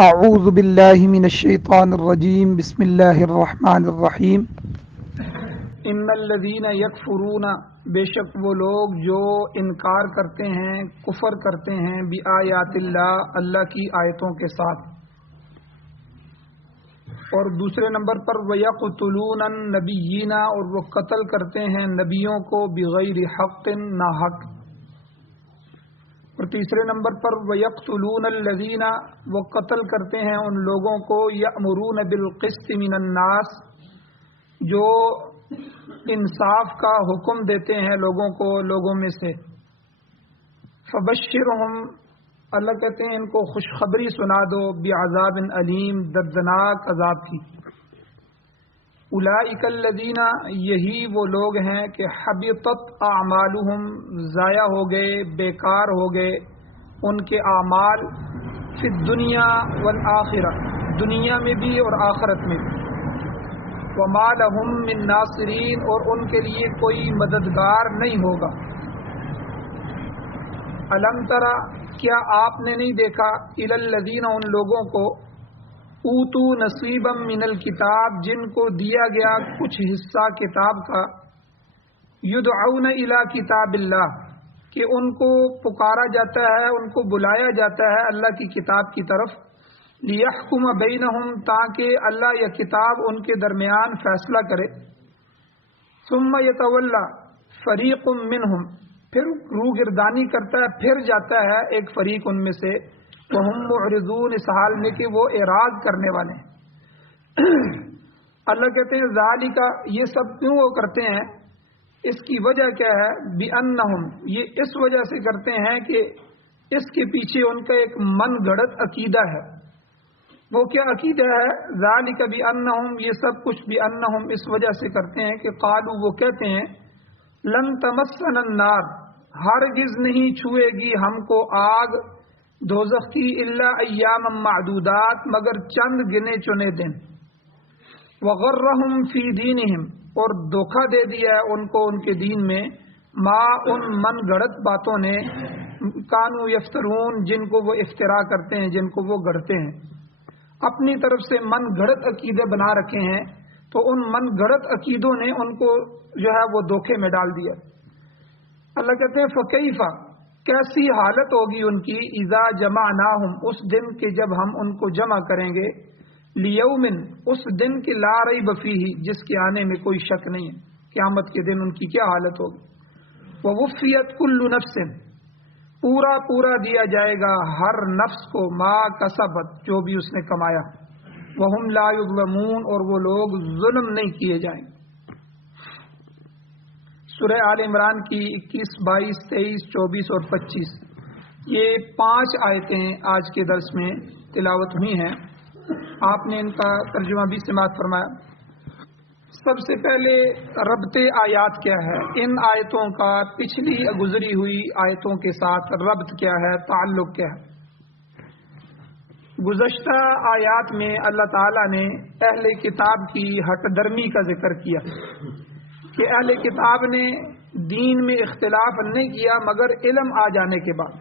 اعوذ باللہ من الشیطان الرجیم بسم اللہ الرحمن الرحیم ان الذین یکفرون، بے شک وہ لوگ جو انکار کرتے ہیں، کفر کرتے ہیں، بآیات اللہ، اللہ کی آیتوں کے ساتھ، اور دوسرے نمبر پر وَيَقْتُلُونَ النَّبِيِّينَ، اور وہ قتل کرتے ہیں نبیوں کو بغیر حق، ناحق، اور تیسرے نمبر پر وَيَقْتُلُونَ الَّذِينَ، وہ قتل کرتے ہیں ان لوگوں کو يَأْمُرُونَ بِالْقِسْطِ مِنَ النَّاسِ، جو انصاف کا حکم دیتے ہیں لوگوں کو لوگوں میں سے، فَبَشِّرْهُمْ، اللہ کہتے ہیں ان کو خوشخبری سنا دو، بعذاب علیم، دردناک عذاب کی۔ اولئک الذین، یہی وہ لوگ ہیں کہ حبطت اعمالہم، ضائع ہو گئے، بیکار ہو گئے ان کے اعمال، فی الدنیا والآخرہ، دنیا میں بھی اور آخرت میں بھی، وما لہم من ناصرین، اور ان کے لیے کوئی مددگار نہیں ہوگا۔ الم تری، کیا آپ نے نہیں دیکھا، الی الذین، ان لوگوں کو، اوتو نصیبا من الکتاب، جن کو دیا گیا کچھ حصہ کتاب کا، یدعون الی کتاب اللہ، کہ ان کو پکارا جاتا ہے، ان کو بلایا جاتا ہے اللہ کی کتاب کی طرف، لیحکم بینہم، تاکہ اللہ یا کتاب ان کے درمیان فیصلہ کرے، ثم یتولی فریق منہم، پھر روگردانی کرتا ہے، پھر جاتا ہے ایک فریق ان میں سے، وہم معرضون، اس حال میں کہ وہ اعراض کرنے والے ہیں۔ اللہ کہتے ہیں ذالک، یہ سب کیوں وہ کرتے ہیں، اس کی وجہ کیا ہے، بِأَنَّهُمْ، یہ اس وجہ سے کرتے ہیں کہ اس کے پیچھے ان کا ایک من گھڑت عقیدہ ہے۔ وہ کیا عقیدہ ہے، ذالک بِأَنَّهُمْ، یہ سب کچھ بِأَنَّهُمْ، اس وجہ سے کرتے ہیں کہ قالوا، وہ کہتے ہیں، لن تمسنا النار، ہرگز نہیں چھوئے گی ہم کو آگ دوزخ کی، الا ایاما معدودات، مگر چند گنے چنے دن، وغرہم فی دینہم، اور دھوکہ دے دیا ہے ان کو ان کے دین میں، ما، ان من گھڑت باتوں نے، کانو یفترون، جن کو وہ افترا کرتے ہیں، جن کو وہ گھڑتے ہیں، اپنی طرف سے من گھڑت عقیدے بنا رکھے ہیں، تو ان من گھڑت عقیدوں نے ان کو جو ہے وہ دھوکے میں ڈال دیا۔ اللہ کہتے ہیں فکیفا، کیسی حالت ہوگی ان کی، اذا جمعناہم، اس دن کے جب ہم ان کو جمع کریں گے، لیومن، اس دن کی لا ریب فیہ، جس کے آنے میں کوئی شک نہیں ہے، قیامت کے دن ان کی کیا حالت ہوگی۔ ووفیت کل نفس، پورا پورا دیا جائے گا ہر نفس کو، ما کسبت، جو بھی اس نے کمایا، وہم لا یظلمون، اور وہ لوگ ظلم نہیں کیے جائیں گے۔ سورہ آل عمران کی 21، 22، 23، 24 اور 25، یہ 5 آیتیں آج کے درس میں تلاوت ہوئی ہیں۔ آپ نے ان کا ترجمہ بھی سماعت فرمایا۔ سب سے پہلے ربط آیات کیا ہے، ان آیتوں کا پچھلی گزری ہوئی آیتوں کے ساتھ ربط کیا ہے، تعلق کیا ہے۔ گزشتہ آیات میں اللہ تعالیٰ نے اہل کتاب کی ہٹ درمی کا ذکر کیا کہ اہل کتاب نے دین میں اختلاف نہیں کیا مگر علم آ جانے کے بعد۔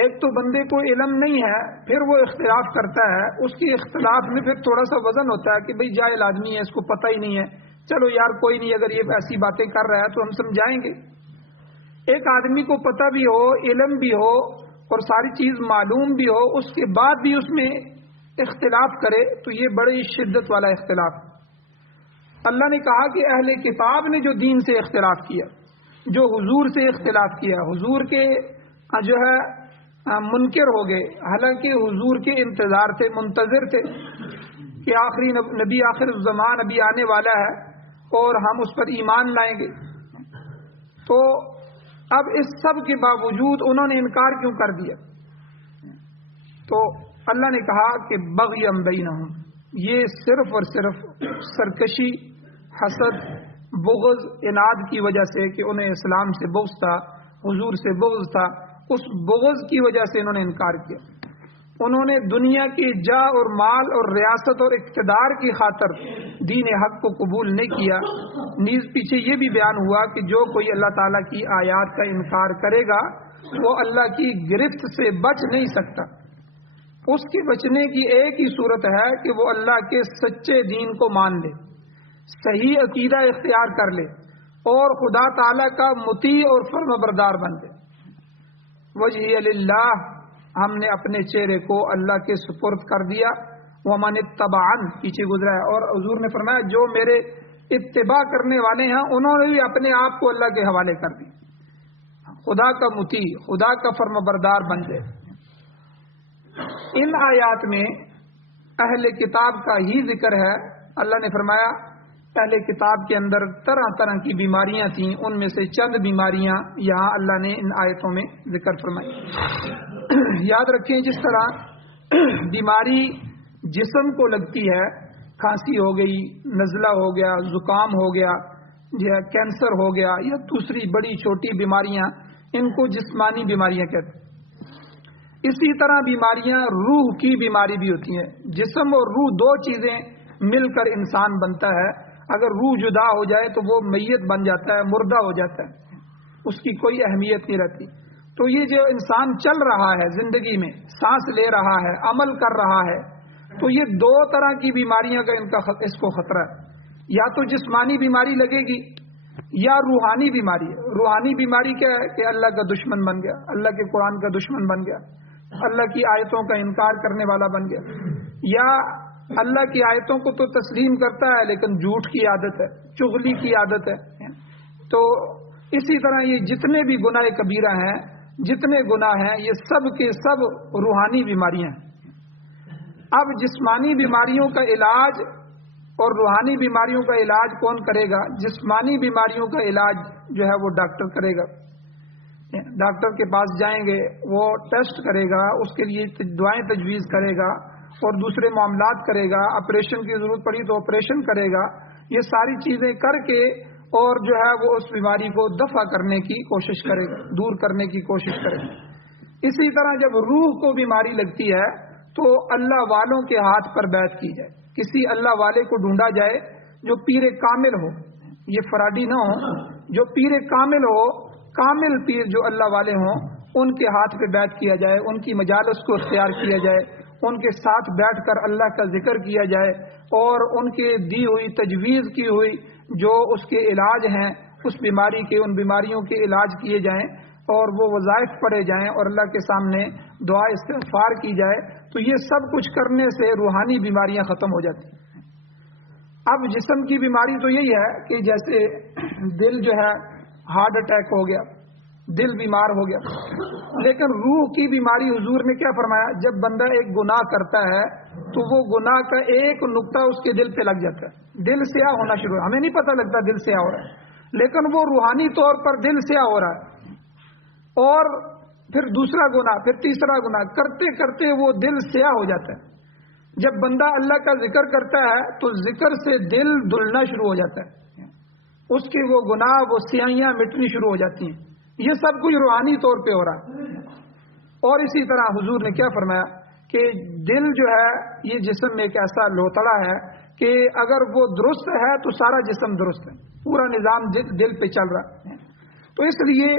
ایک تو بندے کو علم نہیں ہے، پھر وہ اختلاف کرتا ہے، اس کی اختلاف میں پھر تھوڑا سا وزن ہوتا ہے کہ بھئی جاہل آدمی ہے، اس کو پتہ ہی نہیں ہے، چلو یار کوئی نہیں، اگر یہ ایسی باتیں کر رہا ہے تو ہم سمجھائیں گے۔ ایک آدمی کو پتہ بھی ہو، علم بھی ہو اور ساری چیز معلوم بھی ہو، اس کے بعد بھی اس میں اختلاف کرے تو یہ بڑی شدت والا اختلاف۔ اللہ نے کہا کہ اہل کتاب نے جو دین سے اختلاف کیا، جو حضور سے اختلاف کیا، حضور کے جو ہے منکر ہو گئے، حالانکہ حضور کے انتظار تھے، منتظر تھے کہ آخری نبی آخر الزمان ابھی آنے والا ہے اور ہم اس پر ایمان لائیں گے، تو اب اس سب کے باوجود انہوں نے انکار کیوں کر دیا؟ تو اللہ نے کہا کہ بغیم بینہم، یہ صرف اور صرف سرکشی، حسد، بغض، اناد کی وجہ سے کہ انہیں اسلام سے بغض تھا، حضور سے بغض تھا، اس بغض کی وجہ سے انہوں نے انکار کیا۔ انہوں نے دنیا کی جاہ اور مال اور ریاست اور اقتدار کی خاطر دین حق کو قبول نہیں کیا۔ نیز پیچھے یہ بھی بیان ہوا کہ جو کوئی اللہ تعالیٰ کی آیات کا انکار کرے گا وہ اللہ کی گرفت سے بچ نہیں سکتا۔ اس کے بچنے کی ایک ہی صورت ہے کہ وہ اللہ کے سچے دین کو مان لے، صحیح عقیدہ اختیار کر لے اور خدا تعالی کا مطیع اور فرما بردار بن جائے۔ وجہی للہ، ہم نے اپنے چہرے کو اللہ کے سپرد کر دیا۔ ومن اتبعن، پیچھے گزرا ہے، اور حضور نے فرمایا جو میرے اتباع کرنے والے ہیں انہوں نے بھی اپنے آپ کو اللہ کے حوالے کر دی، خدا کا مطیع، خدا کا فرما بردار بن جائے۔ ان آیات میں اہل کتاب کا ہی ذکر ہے۔ اللہ نے فرمایا اہل کتاب کے اندر طرح طرح کی بیماریاں تھیں، ان میں سے چند بیماریاں یہاں اللہ نے ان آیتوں میں ذکر فرمائی۔ یاد رکھیں، جس طرح بیماری جسم کو لگتی ہے، کھانسی ہو گئی، نزلہ ہو گیا، زکام ہو گیا، یا کینسر ہو گیا، یا دوسری بڑی چھوٹی بیماریاں، ان کو جسمانی بیماریاں کہتے ہیں۔ اسی طرح بیماریاں روح کی بیماری بھی ہوتی ہیں۔ جسم اور روح دو چیزیں مل کر انسان بنتا ہے، اگر روح جدا ہو جائے تو وہ میت بن جاتا ہے، مردہ ہو جاتا ہے، اس کی کوئی اہمیت نہیں رہتی۔ تو یہ جو انسان چل رہا ہے زندگی میں، سانس لے رہا ہے، عمل کر رہا ہے، تو یہ دو طرح کی بیماریاں کا اس کو خطرہ ہے۔ یا تو جسمانی بیماری لگے گی یا روحانی بیماری ہے۔ روحانی بیماری کیا ہے کہ اللہ کا دشمن بن گیا، اللہ کے قرآن کا دشمن بن گیا، اللہ کی آیتوں کا انکار کرنے والا بن گیا، یا اللہ کی آیتوں کو تو تسلیم کرتا ہے لیکن جھوٹ کی عادت ہے، چغلی کی عادت ہے۔ تو اسی طرح یہ جتنے بھی گناہ کبیرہ ہیں، جتنے گناہ ہیں، یہ سب کے سب روحانی بیماریاں ہیں۔ اب جسمانی بیماریوں کا علاج اور روحانی بیماریوں کا علاج کون کرے گا؟ جسمانی بیماریوں کا علاج جو ہے وہ ڈاکٹر کرے گا۔ ڈاکٹر کے پاس جائیں گے، وہ ٹیسٹ کرے گا، اس کے لیے دعائیں تجویز کرے گا اور دوسرے معاملات کرے گا، آپریشن کی ضرورت پڑی تو آپریشن کرے گا۔ یہ ساری چیزیں کر کے اور جو ہے وہ اس بیماری کو دفع کرنے کی کوشش کرے گا، دور کرنے کی کوشش کرے گا۔ اسی طرح جب روح کو بیماری لگتی ہے تو اللہ والوں کے ہاتھ پر بیعت کی جائے، کسی اللہ والے کو ڈھونڈا جائے جو پیر کامل ہو، یہ فراڈی نہ ہو، جو پیر کامل ہو، کامل پیر جو اللہ والے ہوں، ان کے ہاتھ پہ بیعت کیا جائے، ان کی مجالس کو اختیار کیا جائے، ان کے ساتھ بیٹھ کر اللہ کا ذکر کیا جائے اور ان کے دی ہوئی تجویز کی ہوئی جو اس کے علاج ہیں، اس بیماری کے، ان بیماریوں کے علاج کیے جائیں اور وہ وظائف پڑھے جائیں اور اللہ کے سامنے دعا استغفار کی جائے، تو یہ سب کچھ کرنے سے روحانی بیماریاں ختم ہو جاتی ہیں۔ اب جسم کی بیماری تو یہی ہے کہ جیسے دل جو ہے ہارٹ اٹیک ہو گیا، دل بیمار ہو گیا، لیکن روح کی بیماری حضور نے کیا فرمایا؟ جب بندہ ایک گناہ کرتا ہے تو وہ گناہ کا ایک نقطہ اس کے دل پہ لگ جاتا ہے، دل سیاہ ہونا شروع، ہمیں نہیں پتہ لگتا دل سیاہ ہو رہا ہے، لیکن وہ روحانی طور پر دل سیاہ ہو رہا ہے، اور پھر دوسرا گناہ، پھر تیسرا گناہ، کرتے کرتے وہ دل سیاہ ہو جاتا ہے۔ جب بندہ اللہ کا ذکر کرتا ہے تو ذکر سے دل دھلنا شروع ہو جاتا ہے، اس کے وہ گناہ، وہ سیاہیاں مٹنی شروع ہو جاتی ہیں۔ یہ سب کچھ روحانی طور پہ ہو رہا ہے۔ اور اسی طرح حضور نے کیا فرمایا کہ دل جو ہے یہ جسم میں ایک ایسا لوتڑا ہے کہ اگر وہ درست ہے تو سارا جسم درست ہے، پورا نظام دل پہ چل رہا ہے۔ تو اس لیے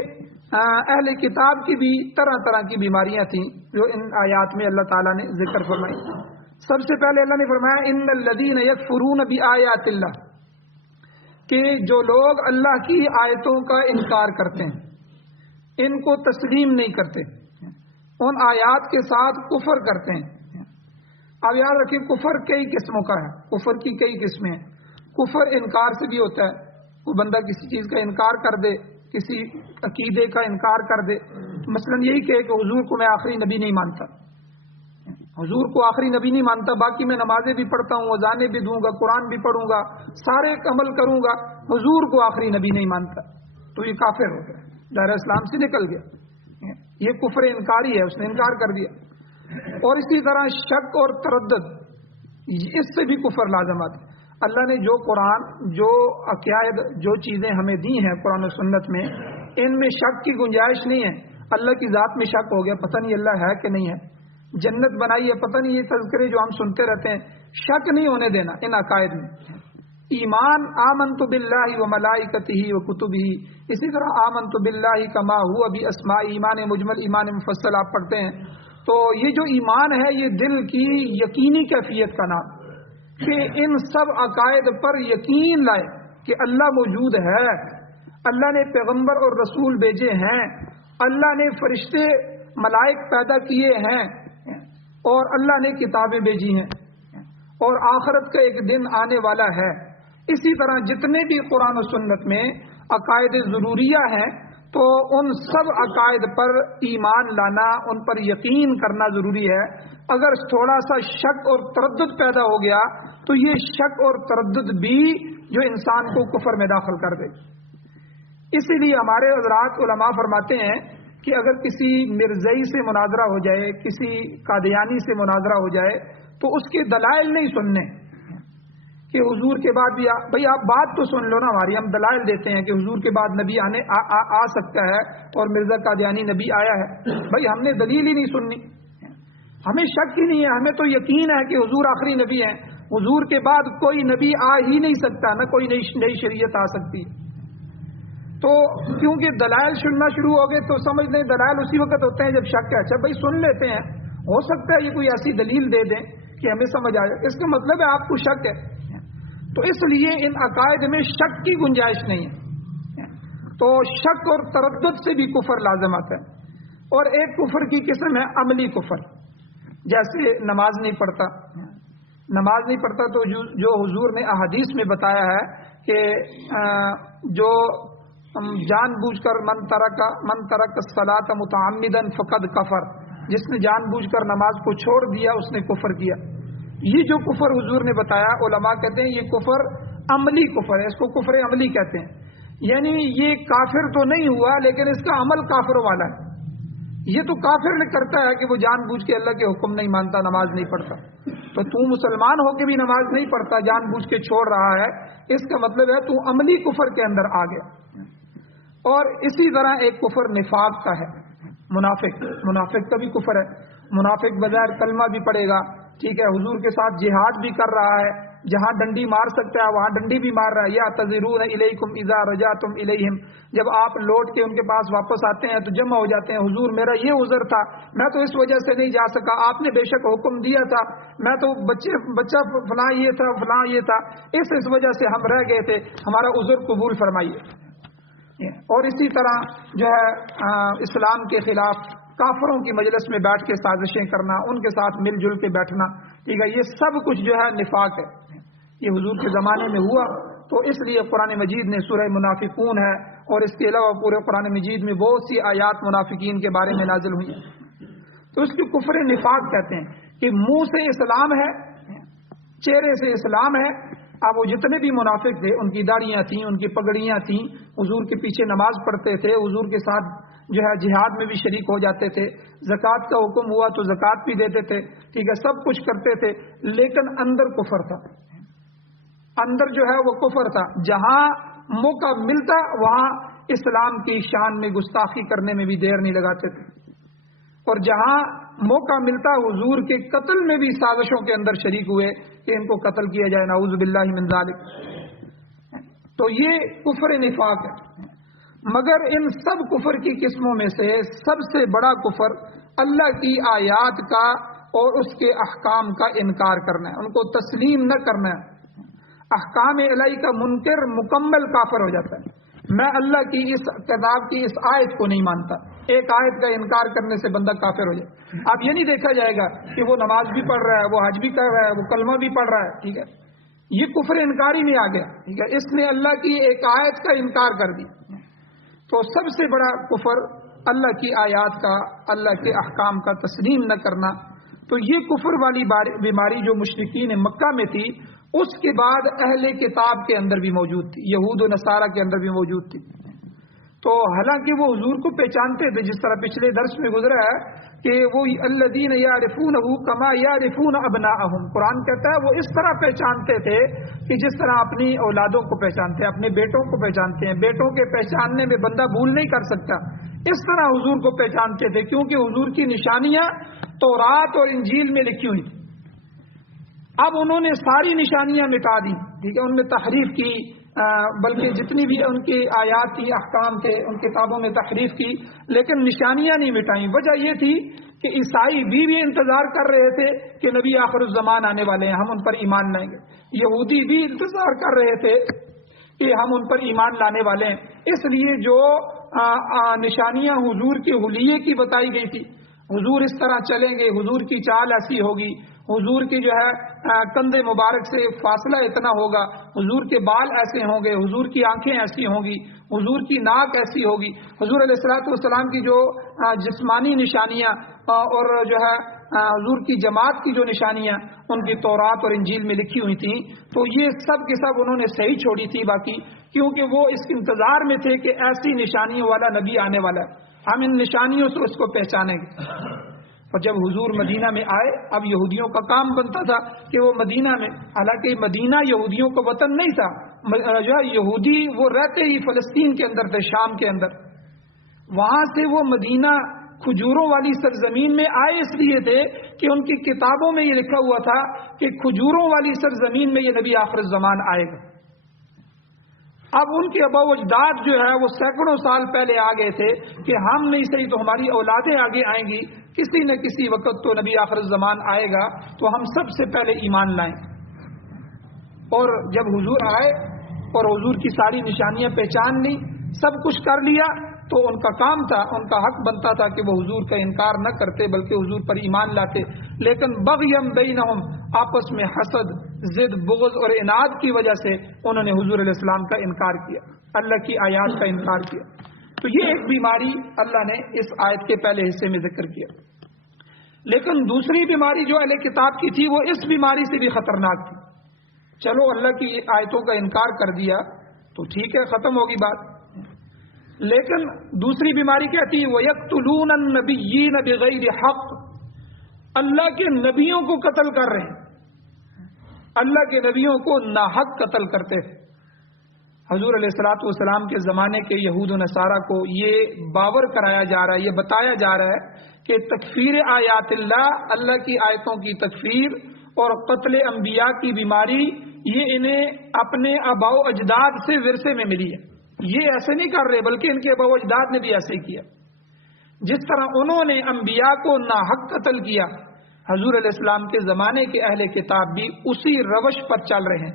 اہل کتاب کی بھی طرح طرح کی بیماریاں تھیں جو ان آیات میں اللہ تعالیٰ نے ذکر فرمائی۔ سب سے پہلے اللہ نے فرمایا ان الذین یکفرون بآیات اللہ، کہ جو لوگ اللہ کی آیتوں کا انکار کرتے ہیں، ان کو تسلیم نہیں کرتے، ان آیات کے ساتھ کفر کرتے ہیں۔ اب یاد رکھیں کفر کئی قسموں کا ہے، کفر کی کئی قسمیں ہیں۔ کفر انکار سے بھی ہوتا ہے، کوئی بندہ کسی چیز کا انکار کر دے، کسی عقیدے کا انکار کر دے، مثلا یہی کہ حضور کو میں آخری نبی نہیں مانتا، حضور کو آخری نبی نہیں مانتا، باقی میں نمازیں بھی پڑھتا ہوں، اذانیں بھی دوں گا، قرآن بھی پڑھوں گا، سارے عمل کروں گا، حضور کو آخری نبی نہیں مانتا، تو یہ کافر ہو گیا، دائرہ اسلام سے نکل گیا، یہ کفر انکاری ہے، اس نے انکار کر دیا۔ اور اسی طرح شک اور تردد، اس سے بھی کفر لازم آتا ہے۔ اللہ نے جو قرآن، جو عقائد، جو چیزیں ہمیں دی ہیں قرآن و سنت میں، ان میں شک کی گنجائش نہیں ہے۔ اللہ کی ذات میں شک ہو گیا، پتہ نہیں اللہ ہے کہ نہیں ہے، جنت بنائی ہے، پتہ نہیں، یہ تذکرے جو ہم سنتے رہتے ہیں، شک نہیں ہونے دینا ان عقائد میں۔ ایمان آمنت باللہ و ملائکتہ و کتبہ، اسی طرح آمنت باللہ کما ہوا باسماء، ایمان مجمل، ایمان مفصل آپ پڑھتے ہیں تو یہ جو ایمان ہے یہ دل کی یقینی کیفیت کا نام، کہ ان سب عقائد پر یقین لائے کہ اللہ موجود ہے، اللہ نے پیغمبر اور رسول بھیجے ہیں، اللہ نے فرشتے ملائک پیدا کیے ہیں، اور اللہ نے کتابیں بھیجی ہیں، اور آخرت کا ایک دن آنے والا ہے۔ اسی طرح جتنے بھی قرآن و سنت میں عقائد ضروریہ ہیں تو ان سب عقائد پر ایمان لانا، ان پر یقین کرنا ضروری ہے۔ اگر تھوڑا سا شک اور تردد پیدا ہو گیا تو یہ شک اور تردد بھی جو انسان کو کفر میں داخل کر دے۔ اسی لیے ہمارے حضرات علماء فرماتے ہیں کہ اگر کسی مرزئی سے مناظرہ ہو جائے، کسی قادیانی سے مناظرہ ہو جائے تو اس کے دلائل نہیں سننے کہ حضور کے بعد بھی بھائی آپ بات تو سن لو نا ہماری، ہم دلائل دیتے ہیں کہ حضور کے بعد نبی آ سکتا ہے اور مرزا قادیانی نبی آیا ہے، بھائی ہم نے دلیل ہی نہیں سننی، ہمیں شک ہی نہیں ہے، ہمیں تو یقین ہے کہ حضور آخری نبی ہیں، حضور کے بعد کوئی نبی آ ہی نہیں سکتا، نہ کوئی نئی شریعت آ سکتی۔ تو کیونکہ دلائل سننا شروع ہو گئے تو سمجھ لیں دلائل اسی وقت ہوتے ہیں جب شک ہے، اچھا بھائی سن لیتے ہیں، ہو سکتا ہے یہ کوئی ایسی دلیل دے دیں کہ ہمیں سمجھ آ جائے، اس کا مطلب ہے آپ کو شک ہے۔ تو اس لیے ان عقائد میں شک کی گنجائش نہیں ہے، تو شک اور تردد سے بھی کفر لازم آتا ہے۔ اور ایک کفر کی قسم ہے عملی کفر، جیسے نماز نہیں پڑھتا، نماز نہیں پڑھتا تو جو حضور نے احادیث میں بتایا ہے کہ جو جان بوجھ کر من ترک الصلاۃ متعمدا فقد کفر، جس نے جان بوجھ کر نماز کو چھوڑ دیا اس نے کفر کیا۔ یہ جو کفر حضور نے بتایا علماء کہتے ہیں یہ کفر عملی کفر ہے، اس کو کفر عملی کہتے ہیں، یعنی یہ کافر تو نہیں ہوا لیکن اس کا عمل کافر والا ہے۔ یہ تو کافر نے کرتا ہے کہ وہ جان بوجھ کے اللہ کے حکم نہیں مانتا، نماز نہیں پڑھتا، تو مسلمان ہو کے بھی نماز نہیں پڑھتا، جان بوجھ کے چھوڑ رہا ہے، اس کا مطلب ہے تو عملی کفر کے اندر آ گیا۔ اور اسی طرح ایک کفر نفاق کا ہے، منافق کا بھی کفر ہے، منافق بغیر کلمہ بھی پڑھے گا، ٹھیک ہے، حضور کے ساتھ جہاد بھی کر رہا ہے، جہاں ڈنڈی مار سکتا ہے وہاں ڈنڈی بھی مار رہا ہے، یا تذرون الیکم اذا رجعتم الیہم، جب آپ لوٹ کے ان کے پاس واپس آتے ہیں تو جمع ہو جاتے ہیں، حضور میرا یہ عذر تھا، میں تو اس وجہ سے نہیں جا سکا، آپ نے بے شک حکم دیا تھا، میں تو بچہ فلاں یہ تھا فلاں یہ تھا، اس وجہ سے ہم رہ گئے تھے، ہمارا عذر قبول فرمائیے۔ اور اسی طرح جو ہے اسلام کے خلاف کافروں کی مجلس میں بیٹھ کے سازشیں کرنا، ان کے ساتھ مل جل کے بیٹھنا، ٹھیک ہے، یہ سب کچھ جو ہے نفاق ہے، یہ حضور کے زمانے میں ہوا، تو اس لیے قرآن مجید نے سورہ منافقون ہے، اور اس کے علاوہ پورے قرآن مجید میں بہت سی آیات منافقین کے بارے میں نازل ہوئی ہیں، تو اس کو کفر نفاق کہتے ہیں کہ منہ سے اسلام ہے، چہرے سے اسلام ہے۔ اب وہ جتنے بھی منافق تھے ان کی داڑیاں تھیں، ان کی پگڑیاں تھیں، حضور کے پیچھے نماز پڑھتے تھے، حضور کے ساتھ جو ہے جہاد میں بھی شریک ہو جاتے تھے، زکوٰۃ کا حکم ہوا تو زکوٰۃ بھی دیتے تھے، ٹھیک ہے، سب کچھ کرتے تھے، لیکن اندر کفر تھا، اندر جو ہے وہ کفر تھا، جہاں موقع ملتا وہاں اسلام کی شان میں گستاخی کرنے میں بھی دیر نہیں لگاتے تھے، اور جہاں موقع ملتا حضور کے قتل میں بھی سازشوں کے اندر شریک ہوئے کہ ان کو قتل کیا جائے، نعوذ باللہ من ذالک۔ تو یہ کفر نفاق ہے۔ مگر ان سب کفر کی قسموں میں سے سب سے بڑا کفر اللہ کی آیات کا اور اس کے احکام کا انکار کرنا ہے، ان کو تسلیم نہ کرنا ہے۔ احکام الہی کا منکر مکمل کافر ہو جاتا ہے، میں اللہ کی اس کتاب کی اس آیت کو نہیں مانتا، ایک آیت کا انکار کرنے سے بندہ کافر ہو جائے۔ اب یہ نہیں دیکھا جائے گا کہ وہ نماز بھی پڑھ رہا ہے، وہ حج بھی کر رہا ہے، وہ کلمہ بھی پڑھ رہا ہے، ٹھیک ہے، یہ کفر انکار ہی نہیں آ گیا، ٹھیک ہے، اس نے اللہ کی ایک آیت کا انکار کر دی۔ تو سب سے بڑا کفر اللہ کی آیات کا، اللہ کے احکام کا تسلیم نہ کرنا۔ تو یہ کفر والی بیماری جو مشرکین مکہ میں تھی، اس کے بعد اہل کتاب کے اندر بھی موجود تھی، یہود و نصارہ کے اندر بھی موجود تھی۔ تو حالانکہ وہ حضور کو پہچانتے تھے، جس طرح پچھلے درس میں گزرا ہے کہ وہ الذین یعرفونہ کما یعرفون ابناءہم، قرآن کہتا ہے وہ اس طرح پہچانتے تھے کہ جس طرح اپنی اولادوں کو پہچانتے ہیں، اپنے بیٹوں کو پہچانتے ہیں، بیٹوں کے پہچاننے میں بندہ بھول نہیں کر سکتا، اس طرح حضور کو پہچانتے تھے، کیونکہ حضور کی نشانیاں تورات اور انجیل میں لکھی ہوئی تھی۔ اب انہوں نے ساری نشانیاں مٹا دی، ٹھیک ہے، ان میں تحریف کی، بلکہ جتنی بھی ان کی آیات تھی، احکام تھے، ان کتابوں میں تحریف کی، لیکن نشانیاں نہیں مٹائیں۔ وجہ یہ تھی کہ عیسائی بھی انتظار کر رہے تھے کہ نبی آخر الزمان آنے والے ہیں، ہم ان پر ایمان لائیں گے۔ یہودی بھی انتظار کر رہے تھے کہ ہم ان پر ایمان لانے والے ہیں۔ اس لیے جو نشانیاں حضور کے حلیے کی بتائی گئی تھی، حضور اس طرح چلیں گے، حضور کی چال ایسی ہوگی، حضور کی جو ہے کندھے مبارک سے فاصلہ اتنا ہوگا، حضور کے بال ایسے ہوں گے، حضور کی آنکھیں ایسی ہوں گی، حضور کی ناک ایسی ہوگی، حضور علیہ الصلوۃ والسلام کی جو جسمانی نشانیاں اور جو ہے حضور کی جماعت کی جو نشانیاں ان کی تورات اور انجیل میں لکھی ہوئی تھیں، تو یہ سب کے سب انہوں نے صحیح چھوڑی تھی باقی، کیونکہ وہ اس انتظار میں تھے کہ ایسی نشانیوں والا نبی آنے والا ہے، ہم ان نشانیوں سے اس کو پہچانیں گے۔ اور جب حضور مدینہ میں آئے، اب یہودیوں کا کام بنتا تھا کہ وہ مدینہ میں، حالانکہ مدینہ یہودیوں کا وطن نہیں تھا، جو یہودی وہ رہتے ہی فلسطین کے اندر تھے، شام کے اندر، وہاں سے وہ مدینہ کھجوروں والی سرزمین میں آئے اس لیے تھے کہ ان کی کتابوں میں یہ لکھا ہوا تھا کہ کھجوروں والی سرزمین میں یہ نبی آخر الزمان آئے گا۔ اب ان کے ابا و اجداد جو ہے وہ سینکڑوں سال پہلے آ گئے تھے کہ ہم نہیں صحیح تو ہماری اولادیں آگے آئیں گی، کسی نہ کسی وقت تو نبی آخر الزمان آئے گا، تو ہم سب سے پہلے ایمان لائیں۔ اور جب حضور آئے اور حضور کی ساری نشانیاں پہچان لی، سب کچھ کر لیا، تو ان کا کام تھا، ان کا حق بنتا تھا کہ وہ حضور کا انکار نہ کرتے بلکہ حضور پر ایمان لاتے، لیکن بغیم بینہم، آپس میں حسد، ضد، بغض اور عناد کی وجہ سے انہوں نے حضور علیہ السلام کا انکار کیا، اللہ کی آیات کا انکار کیا۔ تو یہ ایک بیماری اللہ نے اس آیت کے پہلے حصے میں ذکر کیا۔ لیکن دوسری بیماری جو اہل کتاب کی تھی وہ اس بیماری سے بھی خطرناک تھی۔ چلو اللہ کی آیتوں کا انکار کر دیا تو ٹھیک ہے، ختم ہوگی بات، لیکن دوسری بیماری کیا تھی؟ وَيَقْتُلُونَ النَّبِيِّينَ بِغَيْرِ حَقٍّ، اللہ کے نبیوں کو قتل کر رہے ہیں، اللہ کے نبیوں کو ناحق قتل کرتے تھے۔ حضور علیہ الصلوۃ والسلام کے زمانے کے یہود و نصارہ کو یہ باور کرایا جا رہا ہے، یہ بتایا جا رہا ہے کہ تکفیر آیات اللہ، اللہ کی آیتوں کی تکفیر اور قتل انبیاء کی بیماری یہ انہیں اپنے آباء و اجداد سے ورثے میں ملی ہے۔ یہ ایسے نہیں کر رہے بلکہ ان کے آباء و اجداد نے بھی ایسے کیا۔ جس طرح انہوں نے انبیاء کو ناحق قتل کیا، حضور علیہ السلام کے زمانے کے اہل کتاب بھی اسی روش پر چل رہے ہیں۔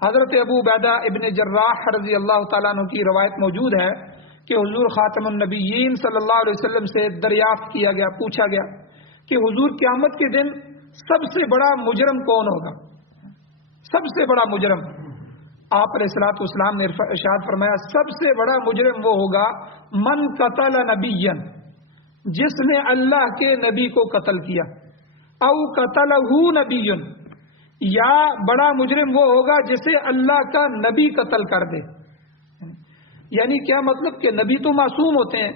حضرت ابو عبیدہ ابن جراح رضی اللہ تعالیٰ عنہ کی روایت موجود ہے کہ حضور خاتم النبیین صلی اللہ علیہ وسلم سے دریافت کیا گیا، پوچھا گیا کہ حضور قیامت کے دن سب سے بڑا مجرم کون ہوگا؟ سب سے بڑا مجرم؟ آپ علیہ الصلوۃ والسلام نے ارشاد فرمایا سب سے بڑا مجرم وہ ہوگا من قتل نبیا، جس نے اللہ کے نبی کو قتل کیا، او قتلہ نبی، یا بڑا مجرم وہ ہوگا جسے اللہ کا نبی قتل کر دے۔ یعنی کیا مطلب کہ نبی تو معصوم ہوتے ہیں،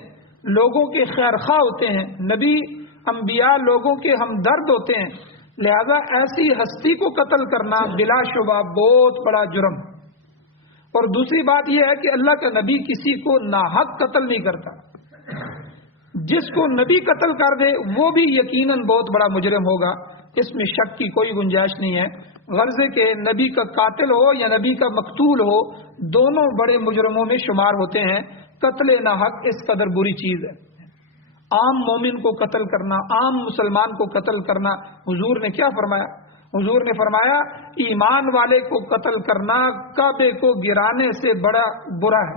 لوگوں کے خیر خواہ ہوتے ہیں، نبی انبیاء لوگوں کے ہمدرد ہوتے ہیں، لہذا ایسی ہستی کو قتل کرنا بلا شبہ بہت بڑا جرم۔ اور دوسری بات یہ ہے کہ اللہ کا نبی کسی کو ناحق قتل نہیں کرتا، جس کو نبی قتل کر دے وہ بھی یقیناً بہت بڑا مجرم ہوگا، اس میں شک کی کوئی گنجائش نہیں ہے۔ غرض کہ نبی کا قاتل ہو یا نبی کا مقتول ہو، دونوں بڑے مجرموں میں شمار ہوتے ہیں۔ قتل ناحق اس قدر بری چیز ہے، عام مومن کو قتل کرنا، عام مسلمان کو قتل کرنا، حضور نے کیا فرمایا؟ حضور نے فرمایا ایمان والے کو قتل کرنا کعبے کو گرانے سے بڑا برا ہے۔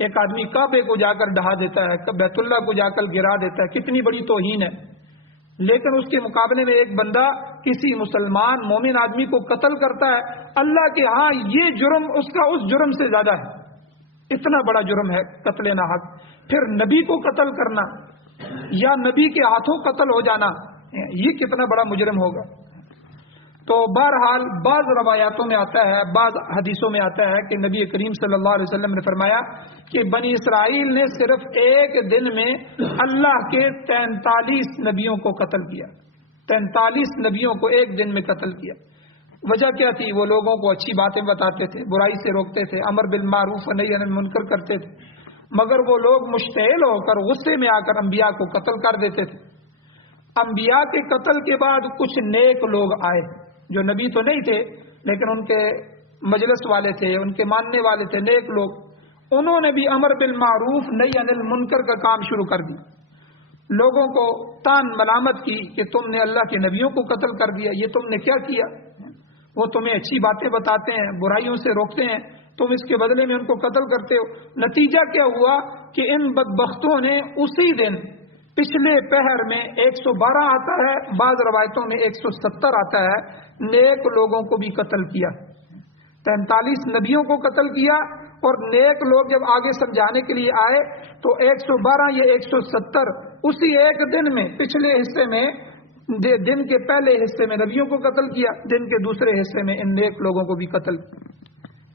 ایک آدمی کعبے کو جا کر ڈھا دیتا ہے، بیت اللہ کو جا کر گرا دیتا ہے، کتنی بڑی توہین ہے، لیکن اس کے مقابلے میں ایک بندہ کسی مسلمان مومن آدمی کو قتل کرتا ہے، اللہ کے ہاں یہ جرم اس کا اس جرم سے زیادہ ہے، اتنا بڑا جرم ہے قتل ناحق۔ پھر نبی کو قتل کرنا یا نبی کے ہاتھوں قتل ہو جانا، یہ کتنا بڑا مجرم ہوگا۔ تو بہرحال بعض روایاتوں میں آتا ہے، بعض حدیثوں میں آتا ہے کہ نبی کریم صلی اللہ علیہ وسلم نے فرمایا کہ بنی اسرائیل نے صرف ایک دن میں اللہ کے 43 نبیوں کو قتل کیا، 43 نبیوں کو ایک دن میں قتل کیا۔ وجہ کیا تھی؟ وہ لوگوں کو اچھی باتیں بتاتے تھے، برائی سے روکتے تھے، امر بالمعروف و نہی عن المنکر کرتے تھے، مگر وہ لوگ مشتعل ہو کر غصے میں آ کر انبیاء کو قتل کر دیتے تھے۔ انبیاء کے قتل کے بعد کچھ نیک لوگ آئے جو نبی تو نہیں تھے لیکن ان کے مجلس والے تھے، ان کے ماننے والے تھے، نیک لوگ، انہوں نے بھی امر بالمعروف نہی عن المنکر کا کام شروع کر دی، لوگوں کو تان ملامت کی کہ تم نے اللہ کے نبیوں کو قتل کر دیا، یہ تم نے کیا کیا؟ وہ تمہیں اچھی باتیں بتاتے ہیں، برائیوں سے روکتے ہیں، تم اس کے بدلے میں ان کو قتل کرتے ہو۔ نتیجہ کیا ہوا کہ ان بدبختوں نے اسی دن پچھلے پہر میں 112 آتا ہے، بعض روایتوں میں 170 آتا ہے، نیک لوگوں کو بھی قتل کیا، 43 نبیوں کو قتل کیا، اور نیک لوگ جب آگے سمجھانے کے لیے آئے تو 112 یا 170 اسی ایک دن میں پچھلے حصے میں، دن کے پہلے حصے میں نبیوں کو قتل کیا، دن کے دوسرے حصے میں ان نیک لوگوں کو بھی قتل کیا۔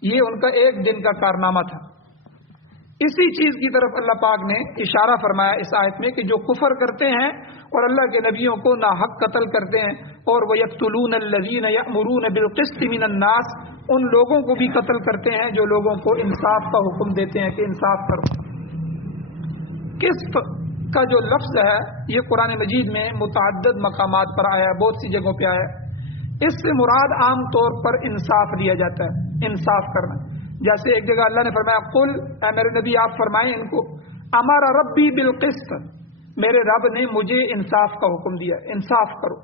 یہ ان کا ایک دن کا کارنامہ تھا۔ اسی چیز کی طرف اللہ پاک نے اشارہ فرمایا اس آیت میں کہ جو کفر کرتے ہیں اور اللہ کے نبیوں کو ناحق قتل کرتے ہیں، اور وَيَقْتُلُونَ الَّذِينَ يَأْمُرُونَ بِالْقِسْطِ مِنَ النَّاسِ، ان لوگوں کو بھی قتل کرتے ہیں جو لوگوں کو انصاف کا حکم دیتے ہیں کہ انصاف کرو۔ قسط کا جو لفظ ہے یہ قرآن مجید میں متعدد مقامات پر آیا ہے، بہت سی جگہوں پہ آیا ہے۔ اس سے مراد عام طور پر انصاف لیا جاتا ہے، انصاف کرنا۔ جیسے ایک جگہ اللہ نے فرمایا قل، اے میرے نبی آپ فرمائیں ان کو، امر ربی بالقسط، میرے رب نے مجھے انصاف کا حکم دیا، انصاف کرو۔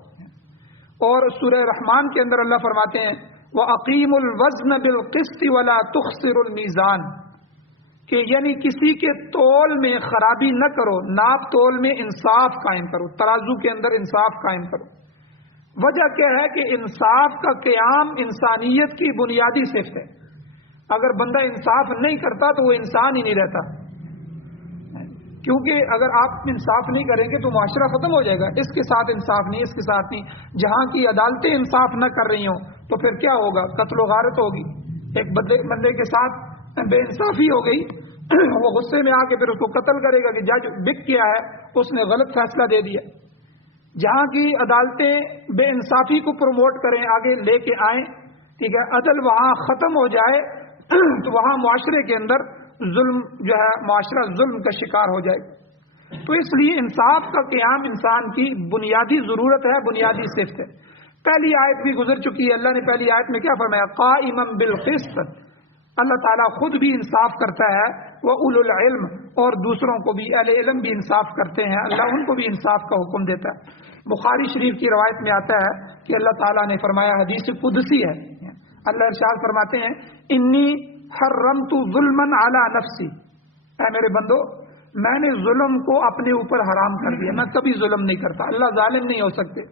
اور سورہ رحمان کے اندر اللہ فرماتے ہیں وَأَقِيمُوا الْوَزْنَ بِالْقِسْطِ وَلَا تُخْسِرُوا الْمِيزَانَ، کہ یعنی کسی کے تول میں خرابی نہ کرو، ناپ تول میں انصاف قائم کرو، ترازو کے اندر انصاف قائم کرو۔ وجہ کیا ہے کہ انصاف کا قیام انسانیت کی بنیادی صفت ہے۔ اگر بندہ انصاف نہیں کرتا تو وہ انسان ہی نہیں رہتا، کیونکہ اگر آپ انصاف نہیں کریں گے تو معاشرہ ختم ہو جائے گا۔ اس کے ساتھ انصاف نہیں، اس کے ساتھ نہیں، جہاں کی عدالتیں انصاف نہ کر رہی ہوں تو پھر کیا ہوگا؟ قتل و غارت ہوگی۔ ایک بندے کے ساتھ بے انصافی ہو گئی، وہ غصے میں آ کے پھر اس کو قتل کرے گا کہ جج بک کیا ہے، اس نے غلط فیصلہ دے دیا۔ جہاں کی عدالتیں بے انصافی کو پروموٹ کریں، آگے لے کے آئیں، ٹھیک ہے، عدل وہاں ختم ہو جائے تو وہاں معاشرے کے اندر ظلم جو ہے، معاشرہ ظلم کا شکار ہو جائے۔ تو اس لیے انصاف کا قیام انسان کی بنیادی ضرورت ہے، بنیادی صفت ہے۔ پہلی آیت بھی گزر چکی ہے، اللہ نے پہلی آیت میں کیا فرمایا؟ قائما بالقسط، اللہ تعالیٰ خود بھی انصاف کرتا ہے، وَأُولُو الْعِلْمِ، اور دوسروں کو بھی، اہل علم بھی انصاف کرتے ہیں، اللہ ان کو بھی انصاف کا حکم دیتا ہے۔ بخاری شریف کی روایت میں آتا ہے کہ اللہ تعالیٰ نے فرمایا، حدیث قدسی ہے، اللہ ارشاد فرماتے ہیں انی حرمت ظلما علی نفسی، اے میرے بندو میں نے ظلم کو اپنے اوپر حرام کر دیا، میں کبھی ظلم نہیں کرتا، اللہ ظالم نہیں ہو سکتے۔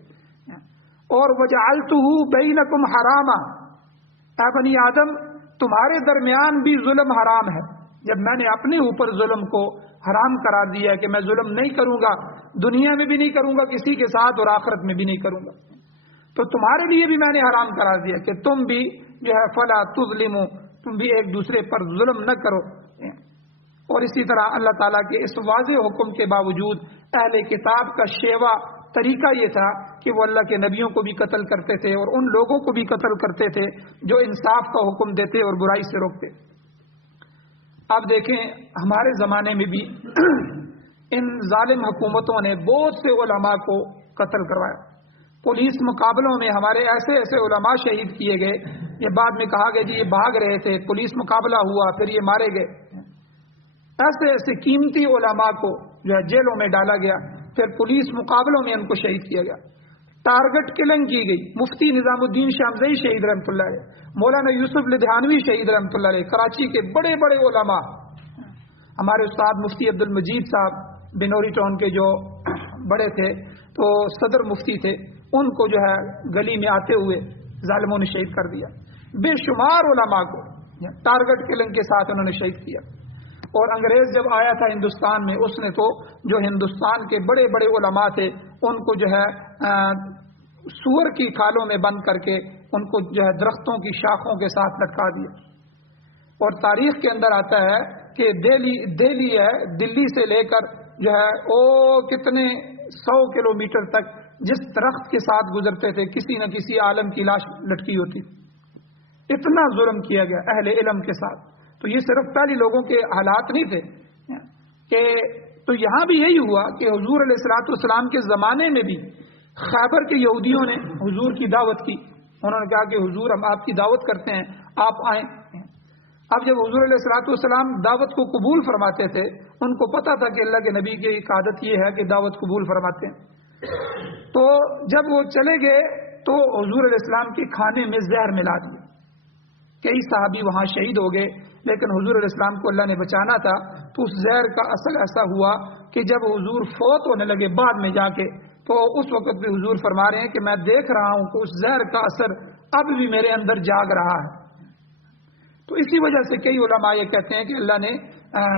اور وجعلتہ بینکم حراما، اے بنی آدم تمہارے درمیان بھی ظلم حرام ہے۔ جب میں نے اپنے اوپر ظلم کو حرام قرار دیا کہ میں ظلم نہیں کروں گا، دنیا میں بھی نہیں کروں گا کسی کے ساتھ، اور آخرت میں بھی نہیں کروں گا، تو تمہارے لیے بھی میں نے حرام قرار دیا کہ تم بھی جو ہے فلا تظلموا، تم بھی ایک دوسرے پر ظلم نہ کرو۔ اور اسی طرح اللہ تعالیٰ کے اس واضح حکم کے باوجود اہل کتاب کا شیوا طریقہ یہ تھا کہ وہ اللہ کے نبیوں کو بھی قتل کرتے تھے اور ان لوگوں کو بھی قتل کرتے تھے جو انصاف کا حکم دیتے اور برائی سے روکتے۔ اب دیکھیں ہمارے زمانے میں بھی ان ظالم حکومتوں نے بہت سے علماء کو قتل کروایا۔ پولیس مقابلوں میں ہمارے ایسے ایسے علماء شہید کیے گئے، یہ بعد میں کہا گیا جی یہ بھاگ رہے تھے، پولیس مقابلہ ہوا پھر یہ مارے گئے۔ ایسے ایسے قیمتی علماء کو جو ہے جیلوں میں ڈالا گیا، پھر پولیس مقابلوں میں ان کو شہید کیا گیا۔ ٹارگٹ کلنگ کی گئی، مفتی نظام الدین شامزئی شہید رحمۃ اللہ علیہ، مولانا یوسف لدھیانوی شہید رحمۃ اللہ علیہ، کراچی کے بڑے بڑے علماء، ہمارے استاد مفتی عبد المجید صاحب بنوری ٹاؤن کے جو بڑے تھے تو صدر مفتی تھے، ان کو جو ہے گلی میں آتے ہوئے ظالموں نے شہید کر دیا۔ بے شمار علماء کو ٹارگٹ کلنگ کے ساتھ انہوں نے شہید کیا۔ اور انگریز جب آیا تھا ہندوستان میں، اس نے تو جو ہندوستان کے بڑے بڑے علماء تھے ان کو جو ہے سور کی کھالوں میں بند کر کے ان کو جو ہے درختوں کی شاخوں کے ساتھ لٹکا دیا۔ اور تاریخ کے اندر آتا ہے کہ دہلی ہے، دلی سے لے کر جو ہے کتنے 100 کلومیٹر تک جس درخت کے ساتھ گزرتے تھے کسی نہ کسی عالم کی لاش لٹکی ہوتی۔ اتنا ظلم کیا گیا اہل علم کے ساتھ۔ تو یہ صرف پہلی لوگوں کے حالات نہیں تھے کہ تو یہاں بھی یہی ہوا کہ حضور علیہ الصلوۃ والسلام کے زمانے میں بھی خیبر کے یہودیوں نے حضور کی دعوت کی، انہوں نے کہا کہ حضور ہم آپ کی دعوت کرتے ہیں، آپ آئیں. اب جب حضور علیہ الصلوۃ والسلام دعوت کو قبول فرماتے تھے، ان کو پتا تھا کہ اللہ کے نبی کی ایک عادت یہ ہے کہ دعوت قبول فرماتے ہیں. تو جب وہ چلے گئے تو حضور علیہ السلام کے کھانے میں زہر ملا دیے. کئی صحابی وہاں شہید ہو گئے، لیکن حضور علیہ السلام کو اللہ نے بچانا تھا. تو اس زہر کا اثر ایسا ہوا کہ جب حضور فوت ہونے لگے بعد میں جا کے، تو اس وقت بھی حضور فرما رہے ہیں کہ میں دیکھ رہا ہوں کہ اس زہر کا اثر اب بھی میرے اندر جاگ رہا ہے. تو اسی وجہ سے کئی علماء یہ کہتے ہیں کہ اللہ نے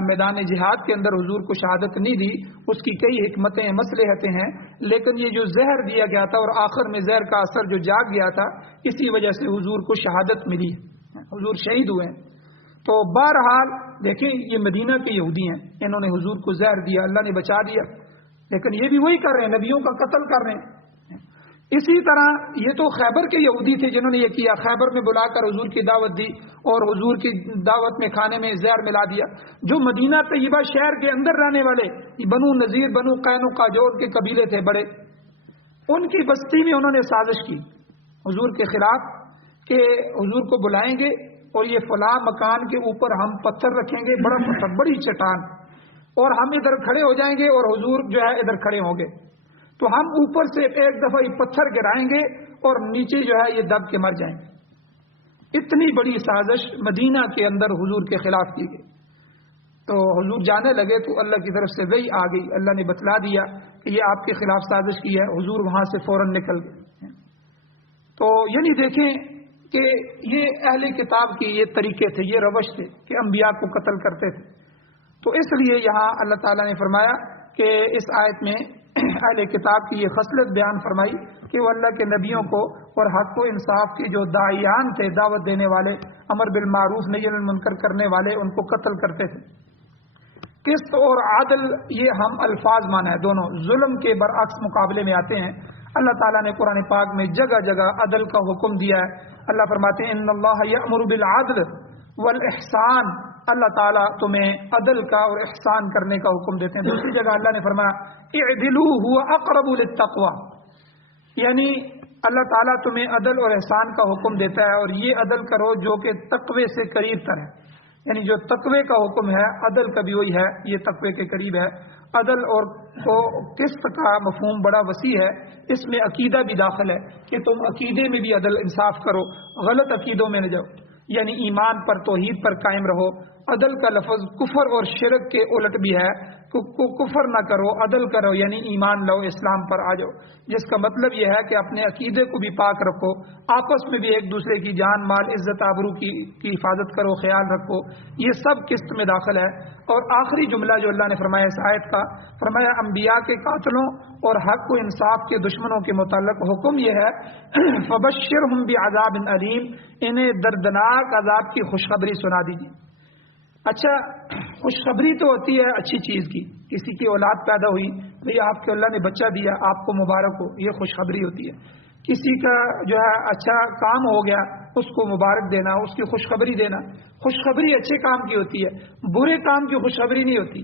میدان جہاد کے اندر حضور کو شہادت نہیں دی، اس کی کئی حکمتیں مصلحتیں ہیں، لیکن یہ جو زہر دیا گیا تھا اور آخر میں زہر کا اثر جو جاگ گیا تھا، اسی وجہ سے حضور کو شہادت ملی، حضور شہید ہوئے. تو بہرحال دیکھیں یہ مدینہ کے یہودی ہیں، انہوں نے حضور کو زہر دیا، اللہ نے بچا دیا، لیکن یہ بھی وہی کر رہے ہیں، نبیوں کا قتل کر رہے ہیں. اسی طرح یہ تو خیبر کے یہودی تھے جنہوں نے یہ کیا، خیبر میں بلا کر حضور کی دعوت دی اور حضور کی دعوت میں کھانے میں زہر ملا دیا. جو مدینہ طیبہ شہر کے اندر رہنے والے بنو نذیر، بنو قینقاع جو ان کے قبیلے تھے بڑے، ان کی بستی میں انہوں نے سازش کی حضور کے خلاف کہ حضور کو بلائیں گے اور یہ فلاں مکان کے اوپر ہم پتھر رکھیں گے، بڑا پتھر، بڑی چٹان، اور ہم ادھر کھڑے ہو جائیں گے اور حضور جو ہے ادھر کھڑے ہوں گے. تو ہم اوپر سے ایک دفعہ یہ پتھر گرائیں گے اور نیچے جو ہے یہ دب کے مر جائیں گے. اتنی بڑی سازش مدینہ کے اندر حضور کے خلاف کی گئی. تو حضور جانے لگے تو اللہ کی طرف سے وحی آ گئی، اللہ نے بتلا دیا کہ یہ آپ کے خلاف سازش کی ہے. حضور وہاں سے فوراً نکل گئے. تو یعنی دیکھیں کہ یہ اہل کتاب کی یہ طریقے تھے، یہ روش تھے کہ انبیاء کو قتل کرتے تھے. تو اس لیے یہاں اللہ تعالیٰ نے فرمایا کہ اس آیت میں اہل کتاب کی یہ خصلت بیان فرمائی کہ وہ اللہ کے نبیوں کو اور حق و انصاف کے جو داعیان تھے، دعوت دینے والے، امر بالمعروف نہی عن المنکر کرنے والے، ان کو قتل کرتے تھے. قسط اور عادل یہ ہم الفاظ مانا ہے، دونوں ظلم کے برعکس مقابلے میں آتے ہیں. اللہ تعالیٰ نے قرآن پاک میں جگہ جگہ عدل کا حکم دیا ہے. اللہ فرماتے ہیں ان اللہ یأمر بالعدل والاحسان، اللہ تعالیٰ تمہیں عدل کا اور احسان کرنے کا حکم دیتے ہیں. دوسری جگہ اللہ نے فرمایا اعدلوا هو اقرب للتقوی، یعنی اللہ تعالیٰ تمہیں عدل اور احسان کا حکم دیتا ہے اور یہ عدل کرو جو کہ تقوی سے قریب تر ہے. یعنی جو تقوی کا حکم ہے عدل کا بھی وہی ہے، یہ تقوی کے قریب ہے. عدل اور قسط کا مفہوم بڑا وسیع ہے، اس میں عقیدہ بھی داخل ہے کہ تم عقیدے میں بھی عدل انصاف کرو، غلط عقیدوں میں نہ جاؤ، یعنی ایمان پر توحید پر قائم رہو. عدل کا لفظ کفر اور شرک کے الٹ بھی ہے، کفر نہ کرو، عدل کرو، یعنی ایمان لاؤ، اسلام پر آ جاؤ، جس کا مطلب یہ ہے کہ اپنے عقیدے کو بھی پاک رکھو، آپس میں بھی ایک دوسرے کی جان مال عزت آبرو کی حفاظت کرو، خیال رکھو. یہ سب قسط میں داخل ہے. اور آخری جملہ جو اللہ نے فرمایا اس آیت کا، فرمایا انبیاء کے قاتلوں اور حق و انصاف کے دشمنوں کے متعلق حکم یہ ہے فبشرہم بعذاب علیم، انہیں دردناک عذاب کی خوشخبری سنا دیجیے. اچھا، خوشخبری تو ہوتی ہے اچھی چیز کی، کسی کی اولاد پیدا ہوئی، بھئی آپ کے اللہ نے بچہ دیا، آپ کو مبارک ہو، یہ خوشخبری ہوتی ہے. کسی کا جو ہے اچھا کام ہو گیا، اس کو مبارک دینا، اس کی خوشخبری دینا. خوشخبری اچھے کام کی ہوتی ہے، برے کام کی خوشخبری نہیں ہوتی.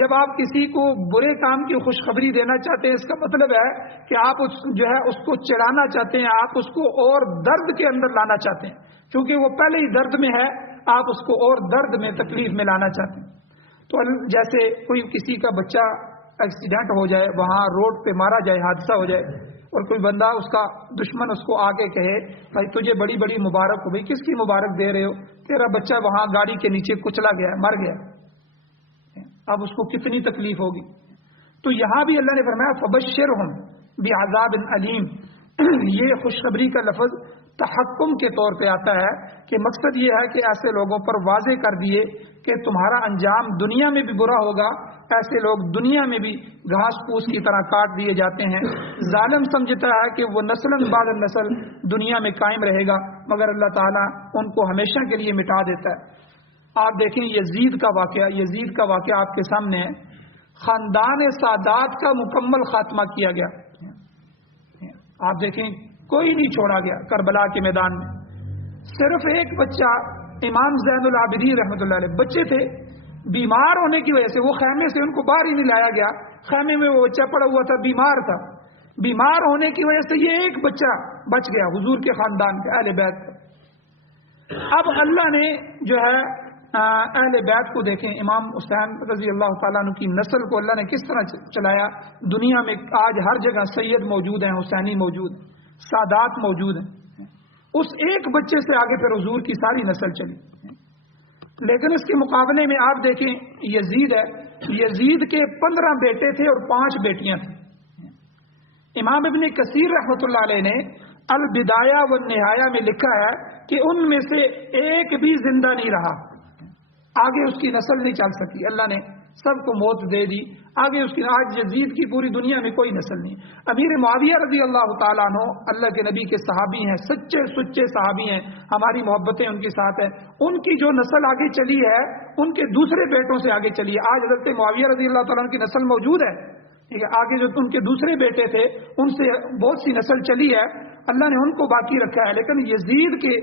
جب آپ کسی کو برے کام کی خوشخبری دینا چاہتے ہیں، اس کا مطلب ہے کہ آپ اس کو چڑھانا چاہتے ہیں، آپ اس کو اور درد کے اندر لانا چاہتے ہیں، کیونکہ وہ پہلے ہی درد میں ہے، آپ اس کو اور درد میں تکلیف میں لانا چاہتے ہیں. تو جیسے کوئی کسی کا بچہ ایکسیڈنٹ ہو جائے، وہاں روڈ پہ مارا جائے، حادثہ ہو جائے، اور کوئی بندہ اس کا دشمن اس کو آ کے کہے بھائی تجھے بڑی بڑی مبارک ہو. بھائی کس کی مبارک دے رہے ہو؟ تیرا بچہ وہاں گاڑی کے نیچے کچلا گیا، مر گیا. اب اس کو کتنی تکلیف ہوگی. تو یہاں بھی اللہ نے فرمایا فبشرہم بعذاب علیم. یہ خوشخبری کا لفظ تحکم کے طور پہ آتا ہے کہ مقصد یہ ہے کہ ایسے لوگوں پر واضح کر دیے کہ تمہارا انجام دنیا میں بھی برا ہوگا، ایسے لوگ دنیا میں بھی گھاس پھوس کی طرح کاٹ دیے جاتے ہیں. ظالم سمجھتا ہے کہ وہ نسل بعد نسل دنیا میں قائم رہے گا، مگر اللہ تعالیٰ ان کو ہمیشہ کے لیے مٹا دیتا ہے. آپ دیکھیں یزید کا واقعہ آپ کے سامنے ہے. خاندان سادات کا مکمل خاتمہ کیا گیا. آپ دیکھیں کوئی نہیں چھوڑا گیا کربلا کے میدان میں. صرف ایک بچہ امام زین العابدین رحمۃ اللہ علیہ بچے تھے، بیمار ہونے کی وجہ سے وہ خیمے سے ان کو باہر ہی نہیں لایا گیا. خیمے میں وہ بچہ پڑا ہوا تھا، بیمار تھا. بیمار ہونے کی وجہ سے یہ ایک بچہ بچ گیا حضور کے خاندان کے اہل بیت کا. اب اللہ نے جو ہے اہل بیت کو دیکھیں، امام حسین رضی اللہ تعالیٰ عنہ کی نسل کو اللہ نے کس طرح چلایا۔ دنیا میں آج ہر جگہ سید موجود ہیں، حسینی موجود ہیں، سادات موجود ہیں۔ اس ایک بچے سے آگے پھر حضور کی ساری نسل چلی۔ لیکن اس کے مقابلے میں آپ دیکھیں یزید ہے، یزید کے 15 بیٹے تھے اور 5 بیٹیاں تھیں۔ امام ابن کثیر رحمۃ اللہ علیہ نے البدایہ والنہایہ میں لکھا ہے کہ ان میں سے ایک بھی زندہ نہیں رہا، آگے اس کی نسل نہیں چل سکی، اللہ نے سب کو موت دے دی، آگے اس کی آج یزید کی پوری دنیا میں کوئی نسل نہیں۔ امیر معاویہ رضی اللہ تعالیٰ عنہ اللہ کے نبی کے صحابی ہیں، سچے سچے صحابی ہیں، ہماری محبتیں ان کے ساتھ ہیں، ان کی جو نسل آگے چلی ہے ان کے دوسرے بیٹوں سے آگے چلی ہے۔ آج حضرت معاویہ رضی اللہ تعالیٰ عنہ کی نسل موجود ہے، ٹھیک ہے، آگے جو ان کے دوسرے بیٹے تھے ان سے بہت سی نسل چلی ہے، اللہ نے ان کو باقی رکھا ہے۔ لیکن یزید کے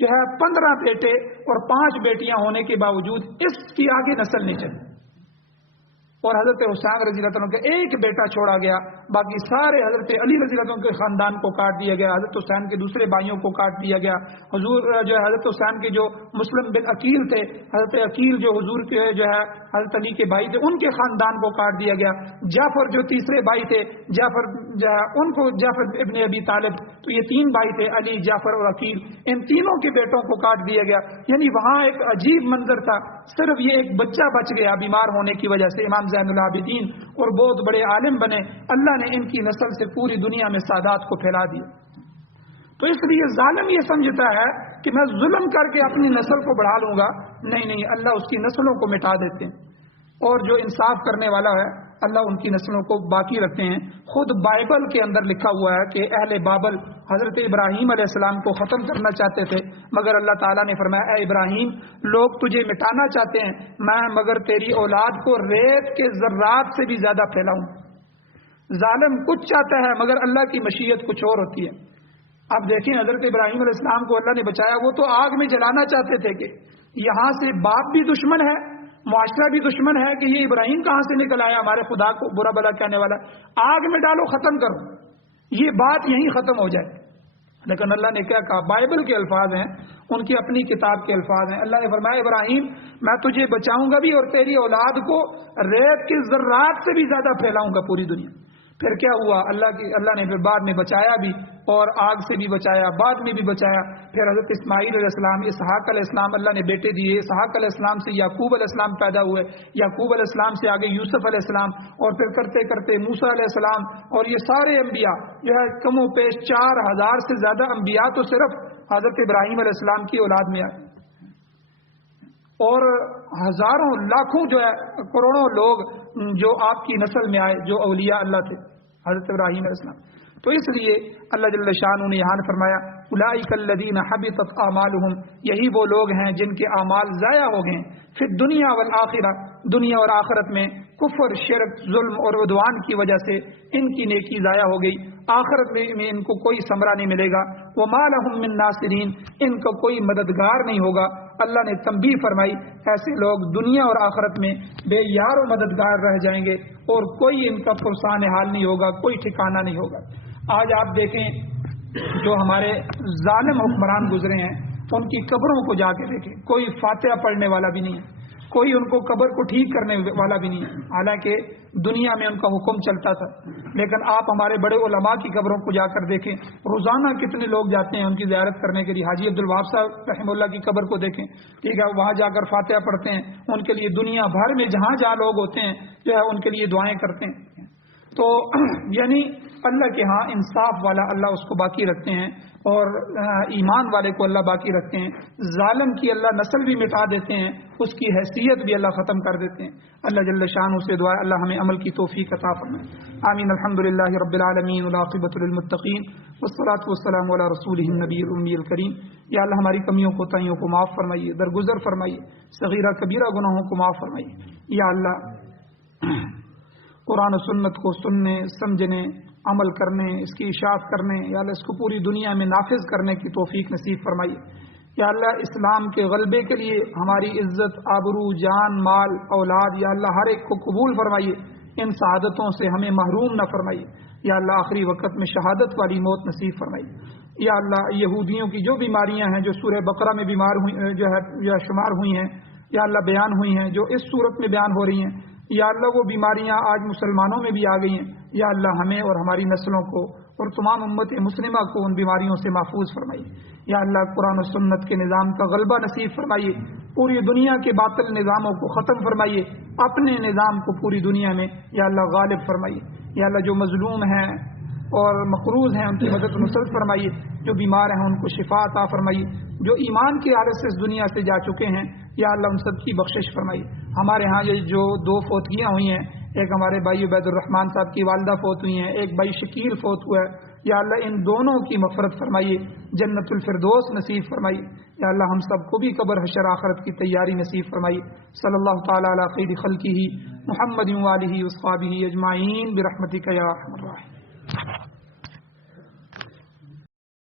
جو ہے 15 بیٹے اور 5 بیٹیاں ہونے کے باوجود اس کی آگے نسل نہیں چلی، اور حضرت حسین رضی اللہ عنہ کا ایک بیٹا چھوڑا گیا، باقی سارے حضرت علی رضی اللہ عنہ کے خاندان کو کاٹ دیا گیا، حضرت حسین کے دوسرے بھائیوں کو کاٹ دیا گیا، حضور جو ہے حضرت حسین کے جو مسلم بن عقیل تھے، حضرت عقیل جو حضور کے جو ہے حضرت علی کے بھائی تھے، ان کے خاندان کو کاٹ دیا گیا، جعفر جو تیسرے بھائی تھے، جعفر جو ہے ان کو جعفر ابن ابی طالب، تو یہ 3 بھائی تھے، علی، جعفر اور عقیل، ان تینوں کے بیٹوں کو کاٹ دیا گیا۔ یعنی وہاں ایک عجیب منظر تھا، صرف یہ ایک بچہ بچ گیا بیمار ہونے کی وجہ سے، امام زین العابدین، اور بہت بڑے عالم بنے، اللہ نے ان کی نسل سے پوری دنیا میں سادات کو پھیلا دیا۔ تو اس لیے ظالم یہ سمجھتا ہے کہ میں ظلم کر کے اپنی نسل کو بڑھا لوں گا، نہیں، اللہ اس کی نسلوں کو مٹا دیتے ہیں، اور جو انصاف کرنے والا ہے اللہ ان کی نسلوں کو باقی رکھتے ہیں۔ خود بائبل کے اندر لکھا ہوا ہے کہ اہل بابل حضرت ابراہیم علیہ السلام کو ختم کرنا چاہتے تھے، مگر اللہ تعالیٰ نے فرمایا، اے ابراہیم، لوگ تجھے مٹانا چاہتے ہیں، میں مگر تیری اولاد کو ریت کے ذرات سے بھی زیادہ پھیلاؤں۔ ظالم کچھ چاہتا ہے مگر اللہ کی مشیت کچھ اور ہوتی ہے۔ اب دیکھیں حضرت ابراہیم علیہ السلام کو اللہ نے بچایا، وہ تو آگ میں جلانا چاہتے تھے کہ یہاں سے باپ بھی دشمن ہے، معاشرہ بھی دشمن ہے کہ یہ ابراہیم کہاں سے نکل آیا، ہمارے خدا کو برا بلا کہنے والا، آگ میں ڈالو، ختم کرو، یہ بات یہیں ختم ہو جائے۔ لیکن اللہ نے کیا کہا، بائبل کے الفاظ ہیں، ان کی اپنی کتاب کے الفاظ ہیں، اللہ نے فرمایا، ابراہیم میں تجھے بچاؤں گا بھی اور تیری اولاد کو ریت کے ذرات سے بھی زیادہ پھیلاؤں گا پوری دنیا۔ پھر کیا ہوا، اللہ نے پھر بعد میں بچایا بھی، اور آگ سے بھی بچایا، بعد میں بھی بچایا۔ پھر حضرت اسماعیل علیہ السلام، اسحاق علیہ السلام اللہ نے بیٹے دیے، اسحاق علیہ السلام سے یعقوب علیہ السلام پیدا ہوئے، یعقوب علیہ السلام سے آگے یوسف علیہ السلام، اور پھر کرتے کرتے موسیٰ علیہ السلام، اور یہ سارے انبیاء جو ہے کم و بیش 4000 سے زیادہ انبیاء تو صرف حضرت ابراہیم علیہ السلام کی اولاد میں آئے، اور ہزاروں لاکھوں جو ہے کروڑوں لوگ جو آپ کی نسل میں آئے، جو اولیاء اللہ تھے حضرت ابراہیم علیہ السلام۔ تو اس لیے اللہ جل شانہ نے یہاں فرمایا، اولئک الذین حبطت اعمالهم، یہی وہ لوگ ہیں جن کے اعمال ضائع ہو گئے فی الدنیا والآخرہ، دنیا اور آخرت میں، کفر، شرک، ظلم اور عدوان کی وجہ سے ان کی نیکی ضائع ہو گئی، آخرت میں ان کو کوئی ثمرہ نہیں ملے گا، وما لهم من ناصرین، ان کو کوئی مددگار نہیں ہوگا۔ اللہ نے تنبیہ فرمائی، ایسے لوگ دنیا اور آخرت میں بے یار و مددگار رہ جائیں گے، اور کوئی ان کا پرسان حال نہیں ہوگا، کوئی ٹھکانہ نہیں ہوگا۔ آج آپ دیکھیں جو ہمارے ظالم حکمران گزرے ہیں، ان کی قبروں کو جا کے دیکھیں، کوئی فاتحہ پڑھنے والا بھی نہیں ہے، کوئی ان کو قبر کو ٹھیک کرنے والا بھی نہیں ہے، حالانکہ دنیا میں ان کا حکم چلتا تھا۔ لیکن آپ ہمارے بڑے علماء کی قبروں کو جا کر دیکھیں، روزانہ کتنے لوگ جاتے ہیں ان کی زیارت کرنے کے لیے۔ حاجی عبدالوہاب صاحب رحمہ اللہ کی قبر کو دیکھیں، ٹھیک ہے، وہاں جا کر فاتحہ پڑھتے ہیں، ان کے لیے دنیا بھر میں جہاں جہاں لوگ ہوتے ہیں جو ہے ان کے لیے دعائیں کرتے ہیں۔ تو یعنی اللہ کے ہاں انصاف والا اللہ اس کو باقی رکھتے ہیں، اور ایمان والے کو اللہ باقی رکھتے ہیں، ظالم کی اللہ نسل بھی مٹا دیتے ہیں، اس کی حیثیت بھی اللہ ختم کر دیتے ہیں۔ اللہ جل شانہ سے دعا ہے اللہ ہمیں عمل کی توفیق عطا فرمائے، آمین۔ الحمدللہ رب العالمین والعاقبۃ للمتقین والصلاۃ والسلام علی رسولہ النبی الامی الکریم۔ یا اللہ ہماری کمیوں کوتاہیوں کو معاف فرمائیے، درگزر فرمائیے، صغیرہ کبیرہ گناہوں کو معاف فرمائیے۔ یا اللہ قرآن و سنت کو سننے، سمجھنے، عمل کرنے، اس کی اشاعت کرنے، یا اللہ اس کو پوری دنیا میں نافذ کرنے کی توفیق نصیب فرمائیے۔ یا اللہ اسلام کے غلبے کے لیے ہماری عزت، آبرو، جان، مال، اولاد، یا اللہ ہر ایک کو قبول فرمائیے، ان سعادتوں سے ہمیں محروم نہ فرمائیے۔ یا اللہ آخری وقت میں شہادت والی موت نصیب فرمائیے۔ یا اللہ یہودیوں کی جو بیماریاں ہیں جو سورہ بقرہ میں بیمار ہوئی جو ہے یا شمار ہوئی ہیں یا اللہ بیان ہوئی ہیں، جو اس صورت میں بیان ہو رہی ہیں، یا اللہ وہ بیماریاں آج مسلمانوں میں بھی آ گئی ہیں، یا اللہ ہمیں اور ہماری نسلوں کو اور تمام امت مسلمہ کو ان بیماریوں سے محفوظ فرمائیے۔ یا اللہ قرآن و سنت کے نظام کا غلبہ نصیب فرمائیے، پوری دنیا کے باطل نظاموں کو ختم فرمائیے، اپنے نظام کو پوری دنیا میں یا اللہ غالب فرمائیے۔ یا اللہ جو مظلوم ہیں اور مقروض ہیں ان کی مدد نصرت فرمائیے، جو بیمار ہیں ان کو شفا عطا فرمائیے، جو ایمان کی حالت سے اس دنیا سے جا چکے ہیں یا اللہ ان سب کی بخشش فرمائیے۔ ہمارے ہاں یہ جو 2 فوتگیاں ہوئی ہیں، ایک ہمارے بھائی عبید الرحمان صاحب کی والدہ فوت ہوئی ہیں، ایک بھائی شکیل فوت ہوا ہے، یا اللہ ان دونوں کی مغفرت فرمائیے، جنت الفردوس نصیب فرمائیے۔ یا اللہ ہم سب کو بھی قبر حشر آخرت کی تیاری نصیب فرمائیے۔ صلی اللہ تعالی علی خیر خلقہ محمد و آلہ و اصحابہ اجمعین برحمتک یا ارحم الراحمین۔